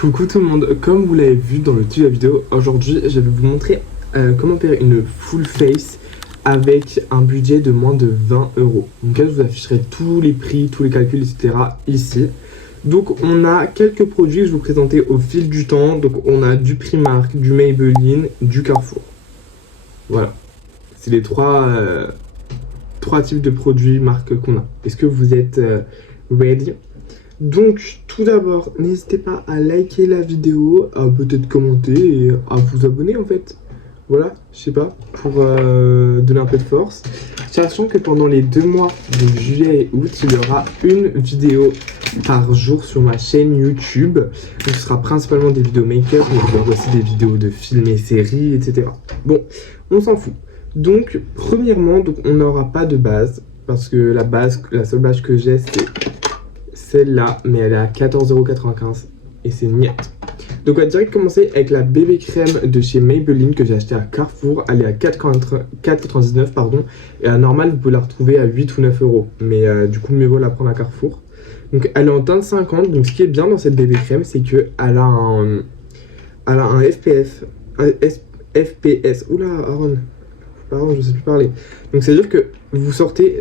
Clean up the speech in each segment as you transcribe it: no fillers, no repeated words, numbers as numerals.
Coucou tout le monde, comme vous l'avez vu dans le titre de la vidéo, aujourd'hui je vais vous montrer comment faire une full face avec un budget de moins de 20 euros. Donc là je vous afficherai tous les prix, tous les calculs, etc. ici. Donc on a quelques produits que je vais vous présenter au fil du temps. Donc on a du Primark, du Maybelline, du Carrefour. Voilà, c'est les trois types de produits marques qu'on a. Est-ce que vous êtes ready? Donc tout d'abord, n'hésitez pas à liker la vidéo, à peut-être commenter et à vous abonner en fait. Voilà, je sais pas, pour donner un peu de force. Sachant que pendant les 2 mois de juillet et août, il y aura une vidéo par jour sur ma chaîne YouTube. Donc ce sera principalement des vidéos make-up, mais il y aura aussi des vidéos de films et séries, etc. Bon, on s'en fout. Donc premièrement, on n'aura pas de base, parce que la seule base que j'ai c'est celle-là, mais elle est à 14,95€ et c'est niette. Donc on va direct commencer avec la bébé crème de chez Maybelline que j'ai acheté à Carrefour. Elle est à 4,99 pardon, et à la normale vous pouvez la retrouver à 8 ou 9 euros, mais du coup mieux vaut la prendre à Carrefour. Donc elle est en teinte 50, donc ce qui est bien dans cette bébé crème c'est qu'elle a un FPS, oula Aaron, pardon, je sais plus parler. Donc c'est à dire que vous sortez,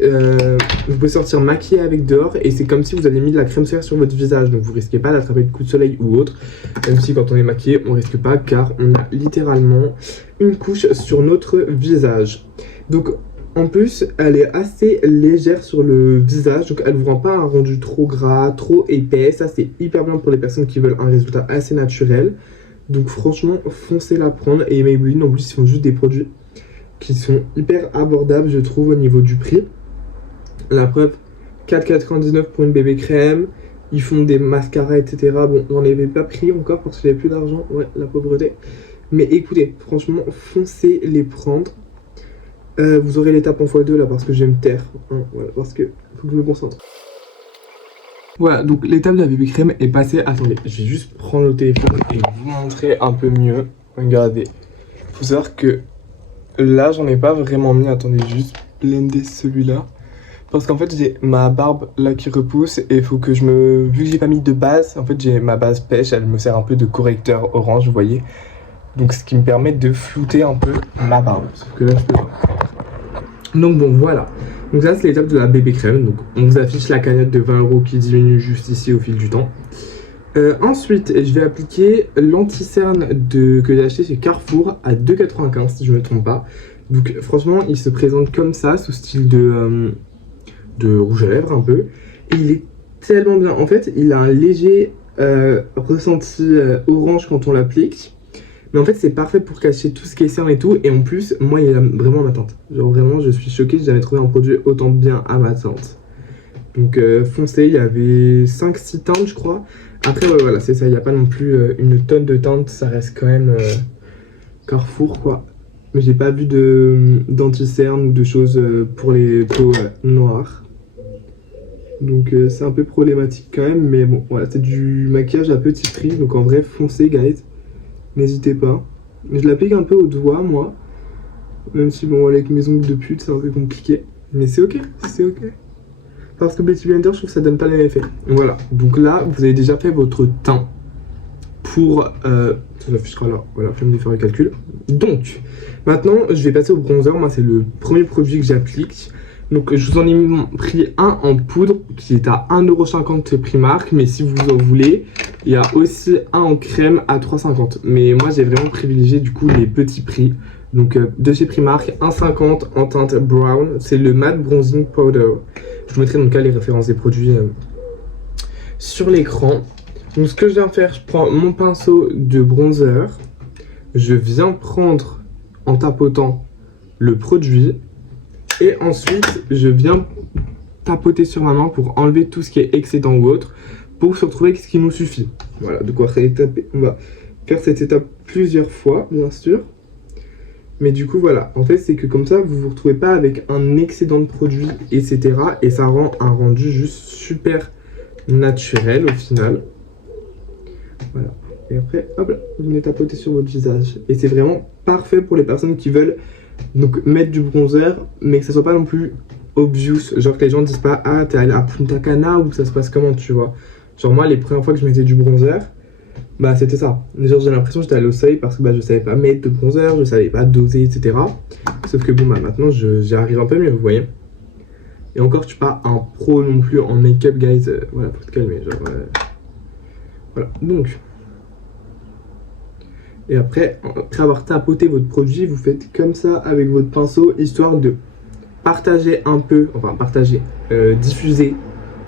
vous pouvez sortir maquillé avec dehors et c'est comme si vous aviez mis de la crème solaire sur votre visage. Donc vous risquez pas d'attraper de coups de soleil ou autre. Même si quand on est maquillé, on risque pas car on a littéralement une couche sur notre visage. Donc en plus, elle est assez légère sur le visage. Donc elle vous rend pas un rendu trop gras, trop épais. Ça c'est hyper bien pour les personnes qui veulent un résultat assez naturel. Donc franchement, foncez la prendre. Et Maybelline en plus ils font juste des produits qui sont hyper abordables je trouve au niveau du prix. La preuve, 4,99€ pour une bébé crème. Ils font des mascaras etc. Bon, j'en avais pas pris encore parce que j'avais plus d'argent, ouais, la pauvreté. Mais écoutez, franchement, foncez les prendre. Vous aurez l'étape en x2 là parce que je vais me taire, hein, voilà, parce que faut que je me concentre. Voilà, donc l'étape de la bébé crème est passée. Attendez, je vais juste prendre le téléphone et vous montrer un peu mieux. Regardez, faut savoir que là, j'en ai pas vraiment mis. Attendez, juste blender celui-là. Parce qu'en fait, j'ai ma barbe là qui repousse. Et il faut que vu que j'ai pas mis de base, en fait, j'ai ma base pêche. Elle me sert un peu de correcteur orange, vous voyez. Donc, ce qui me permet de flouter un peu ma barbe. Sauf que là, je peux pas. Donc, bon, voilà. Donc, ça, c'est l'étape de la bébé crème. Donc, on vous affiche la cagnotte de 20€ qui diminue juste ici au fil du temps. Ensuite, je vais appliquer l'anti-cerne que j'ai acheté chez Carrefour à 2,95€ si je ne me trompe pas. Donc franchement, il se présente comme ça, sous style de rouge à lèvres un peu. Et il est tellement bien. En fait, il a un léger ressenti orange quand on l'applique. Mais en fait, c'est parfait pour cacher tout ce qui est cerne et tout. Et en plus, moi, il est vraiment à ma teinte. Genre vraiment, je suis choquée, j'ai jamais trouvé un produit autant bien à ma teinte. Donc foncé, il y avait 5-6 teintes je crois. Après ouais, voilà, c'est ça, il n'y a pas non plus une tonne de teintes, ça reste quand même Carrefour quoi. Mais j'ai pas vu d'anti-cerne ou de choses pour les peaux noires. Donc c'est un peu problématique quand même, mais bon voilà, c'est du maquillage à petit prix, donc en vrai foncez guys, n'hésitez pas. Je l'applique un peu au doigt moi, même si bon avec mes ongles de pute c'est un peu compliqué, mais c'est ok, c'est ok. Parce que Beauty Blender, je trouve que ça donne pas les mêmes effets. Voilà, donc là, vous avez déjà fait votre teint pour... ça s'affichera là, voilà, je vais me faire le calcul. Donc, maintenant, je vais passer au bronzer. Moi, c'est le premier produit que j'applique. Donc, je vous en ai pris un en poudre qui est à 1,50€ Primark. Mais si vous en voulez, il y a aussi un en crème à 3,50€. Mais moi, j'ai vraiment privilégié du coup les petits prix. Donc, de chez Primark, 1,50€ en teinte brown. C'est le Matte Bronzing Powder. Je vous mettrai donc là les références des produits sur l'écran. Donc ce que je viens faire, je prends mon pinceau de bronzer, je viens prendre en tapotant le produit et ensuite je viens tapoter sur ma main pour enlever tout ce qui est excédent ou autre pour se retrouver avec ce qui nous suffit. Voilà, donc on va faire cette étape plusieurs fois bien sûr. Mais du coup voilà, en fait c'est que comme ça vous vous retrouvez pas avec un excédent de produits etc. Et ça rend un rendu juste super naturel au final. Voilà, et après hop là, vous venez tapoter sur votre visage. Et c'est vraiment parfait pour les personnes qui veulent donc mettre du bronzer mais que ça soit pas non plus obvious. Genre que les gens disent pas ah t'es allé à Punta Cana ou ça se passe comment tu vois. Genre moi les premières fois que je mettais du bronzer, Bah c'était ça. Genre j'ai l'impression que j'étais allé au soleil parce que bah je savais pas mettre de bronzer, je savais pas doser, etc. Sauf que bon bah maintenant j'y arrive un peu mieux, vous voyez. Et encore je suis pas un pro non plus en make-up guys, voilà, faut te calmer, genre voilà, donc. Et après avoir tapoté votre produit, vous faites comme ça avec votre pinceau, histoire de partager un peu, enfin partager, diffuser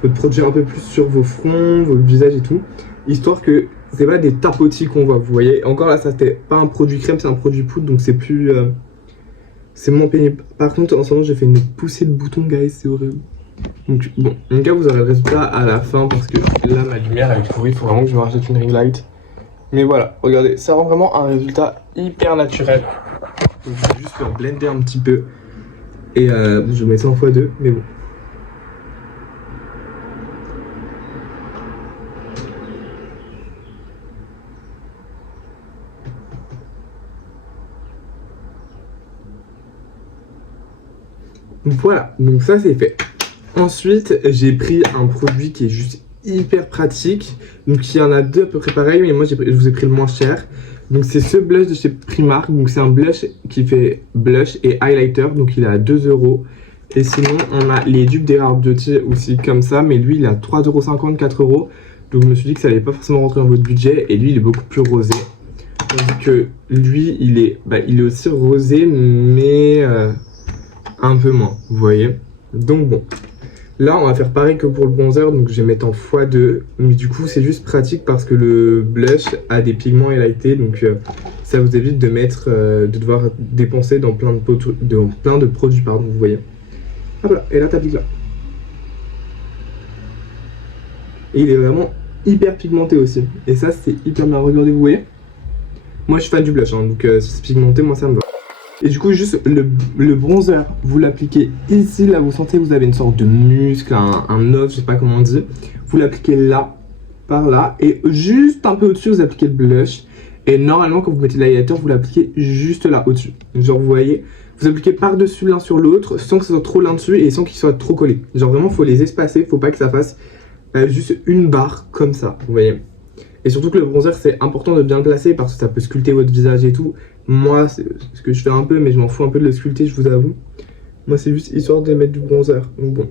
votre produit un peu plus sur vos fronts, votre visage et tout, histoire que c'est pas des tapotis qu'on voit, vous voyez. Encore là, ça c'était pas un produit crème, c'est un produit poudre, donc c'est plus, c'est moins pénible. Par contre, en ce moment, j'ai fait une poussée de bouton, guys, c'est horrible. Donc bon, en tout cas, vous aurez le résultat à la fin parce que là, ma lumière elle est pourrie, il faut vraiment que je me rachète une ring light. Mais voilà, regardez, ça rend vraiment un résultat hyper naturel. Donc je vais juste faire blender un petit peu. Et je mets ça en x2, mais bon. Voilà, donc ça c'est fait. Ensuite, j'ai pris un produit qui est juste hyper pratique. Donc il y en a deux à peu près pareil, mais moi je vous ai pris le moins cher. Donc c'est ce blush de chez Primark. Donc c'est un blush qui fait blush et highlighter. Donc il est à 2 €. Et sinon on a les dupes d'Erard Beauty aussi comme ça. Mais lui il est à 3,50 €, 4 €. Donc je me suis dit que ça allait pas forcément rentrer dans votre budget. Et lui il est beaucoup plus rosé. Tandis que lui il est aussi rosé mais un peu moins, vous voyez. Donc bon. Là, on va faire pareil que pour le bronzer, donc je vais mettre en x2. Mais du coup, c'est juste pratique parce que le blush a des pigments highlightés, donc ça vous évite de mettre, de devoir dépenser dans plein de produits, pardon, vous voyez. Hop là, et là, t'appliques là. Et il est vraiment hyper pigmenté aussi. Et ça, c'est hyper bien. Regardez, vous voyez. Moi, je suis fan du blush, hein, donc si c'est pigmenté, moi, ça me va. Et du coup, juste le bronzer, vous l'appliquez ici, là, vous sentez que vous avez une sorte de muscle, un os, je sais pas comment on dit. Vous l'appliquez là, par là, et juste un peu au-dessus, vous appliquez le blush. Et normalement, quand vous mettez l'highlighter, vous l'appliquez juste là, au-dessus. Genre, vous voyez, vous appliquez par-dessus l'un sur l'autre, sans que ça soit trop l'un dessus et sans qu'il soit trop collé. Genre, vraiment, faut les espacer, faut pas que ça fasse juste une barre comme ça, vous voyez. Et surtout que le bronzer, c'est important de bien le placer parce que ça peut sculpter votre visage et tout. Moi, c'est ce que je fais un peu, mais je m'en fous un peu de le sculpter, je vous avoue. Moi, c'est juste histoire de mettre du bronzer. Donc bon.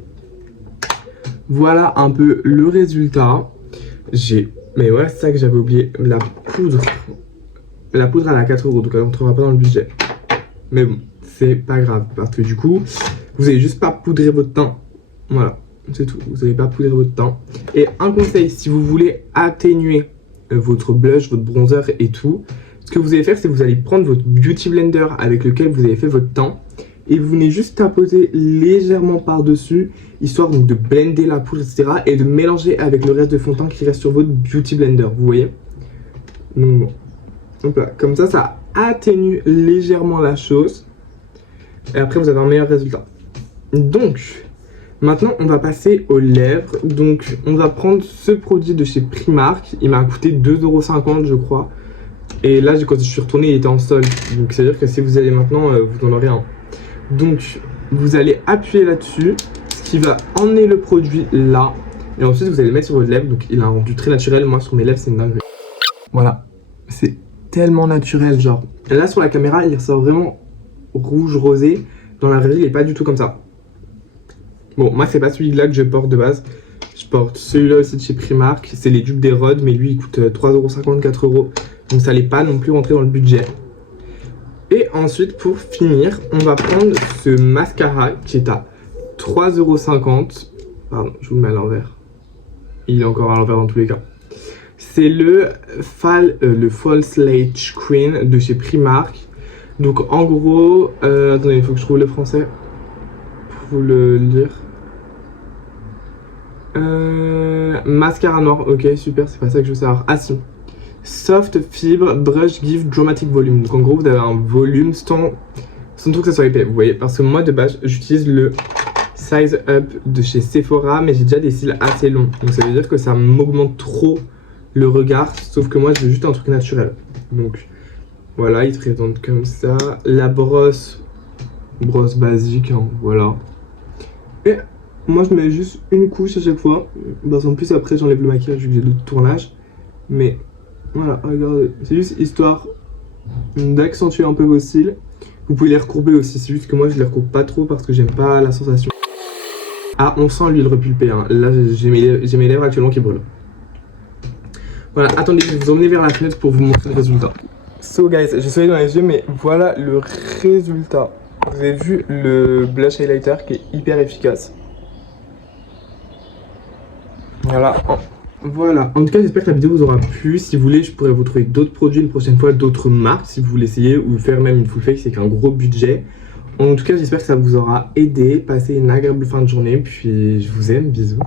Voilà un peu le résultat. Mais ouais, c'est ça que j'avais oublié. La poudre. La poudre, elle est à 4 €, donc elle rentrera pas dans le budget. Mais bon, c'est pas grave. Parce que du coup, vous allez juste pas poudrer votre teint. Voilà, c'est tout. Vous n'allez pas poudrer votre teint. Et un conseil, si vous voulez atténuer votre blush, votre bronzer et tout, ce que vous allez faire, c'est que vous allez prendre votre beauty blender avec lequel vous avez fait votre teint et vous venez juste tapoter légèrement par-dessus, histoire donc de blender la poudre, etc. et de mélanger avec le reste de fond de teint qui reste sur votre beauty blender, vous voyez. Donc bon, donc là, comme ça atténue légèrement la chose et après vous avez un meilleur résultat. Donc, maintenant on va passer aux lèvres. Donc on va prendre ce produit de chez Primark, il m'a coûté 2,50 € je crois. Et là, quand je suis retourné, il était en solde. Donc, c'est-à-dire que si vous allez maintenant, vous en aurez un. Donc, vous allez appuyer là-dessus, ce qui va emmener le produit là. Et ensuite, vous allez le mettre sur votre lèvre. Donc, il a un rendu très naturel. Moi, sur mes lèvres, c'est une dinguerie. Voilà. C'est tellement naturel, genre. Et là, sur la caméra, il ressort vraiment rouge, rosé. Dans la vraie vie, il n'est pas du tout comme ça. Bon, moi, c'est pas celui-là que je porte de base. Je porte celui-là aussi de chez Primark. C'est les dupes d'Erard, mais lui, il coûte 3,50 €, 4 €. Donc ça n'allait pas non plus rentrer dans le budget. Et ensuite, pour finir, on va prendre ce mascara qui est à 3,50 €. Pardon, je vous le mets à l'envers. Il est encore à l'envers dans tous les cas. C'est le False Lash Queen de chez Primark. Donc en gros, attendez, il faut que je trouve le français pour vous le lire. Mascara noir, ok, super, c'est pas ça que je veux savoir. Ah si. Soft Fibre Brush Give Dramatic Volume. Donc en gros, vous avez un volume sans tout que ça soit épais, vous voyez. Parce que moi, de base, j'utilise le Size Up de chez Sephora, mais j'ai déjà des cils assez longs. Donc ça veut dire que ça m'augmente trop le regard, sauf que moi, je veux juste un truc naturel. Donc voilà, il se présente comme ça. La brosse basique, hein, voilà. Et moi, je mets juste une couche à chaque fois. Parce qu'en plus, après, j'enlève le maquillage vu que j'ai d'autres tournages. Mais Voilà, regardez. C'est juste histoire d'accentuer un peu vos cils. Vous pouvez les recourber aussi, c'est juste que moi je les recourbe pas trop parce que j'aime pas la sensation. Ah, on sent l'huile repulpée, hein. Là j'ai mes lèvres actuellement qui brûlent. Voilà, attendez, je vais vous emmener vers la fenêtre pour vous montrer le résultat. So guys, j'ai soleil dans les yeux, mais voilà le résultat. Vous avez vu le blush highlighter qui est hyper efficace. Voilà. Voilà, en tout cas j'espère que la vidéo vous aura plu. Si vous voulez, je pourrais vous trouver d'autres produits une prochaine fois, d'autres marques si vous voulez essayer, ou faire même une full face avec un gros budget. En tout cas j'espère que ça vous aura aidé. Passez une agréable fin de journée, puis je vous aime, bisous.